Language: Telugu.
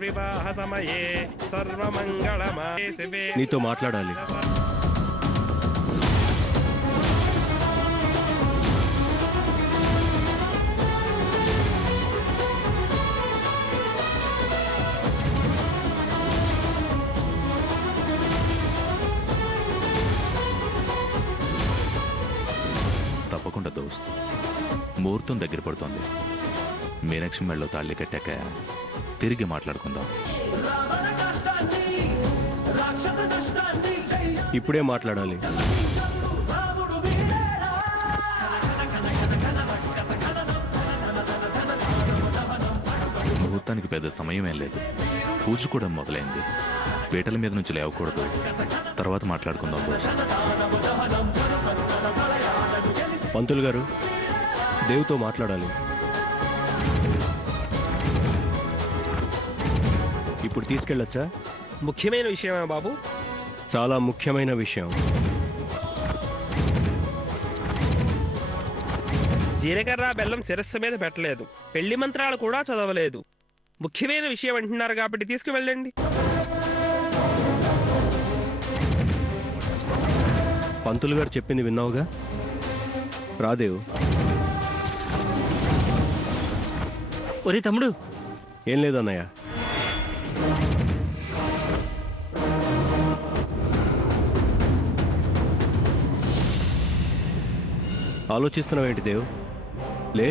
వివాహ సమయే సర్వమంగళమాయ శివే. నీతో మాట్లాడాలి. తప్పకుండా దోస్త్. ముహూర్తం దగ్గర పడుతోంది. మీనాక్షి మెళ్ళలో తాళి కట్టాక తిరిగి మాట్లాడుకుందాం. ఇప్పుడే మాట్లాడాలి. ముహూర్తానికి పెద్ద సమయమేం లేదు. పూజ కూడా మొదలైంది. పీటల మీద నుంచి లేవకూడదు. తర్వాత మాట్లాడుకుందాం దోస్త్. పంతులు గారు, దేవుతో మాట్లాడాలి. ఇప్పుడు తీసుకెళ్ళొచ్చా? ముఖ్యమైన విషయమా బాబు? చాలా ముఖ్యమైన విషయం. జీలకర్ర బెల్లం శిరస్సు మీద పెట్టలేదు, పెళ్లి మంత్రాలు కూడా చదవలేదు. ముఖ్యమైన విషయం అంటున్నారు కాబట్టి తీసుకువెళ్ళండి. పంతులు గారు చెప్పింది విన్నావుగా? రాదేవ్. ఒరే తమ్ముడు. ఏం లేదన్నయ్య. ఆలోచిస్తున్నావేంటి దేవ్? లే.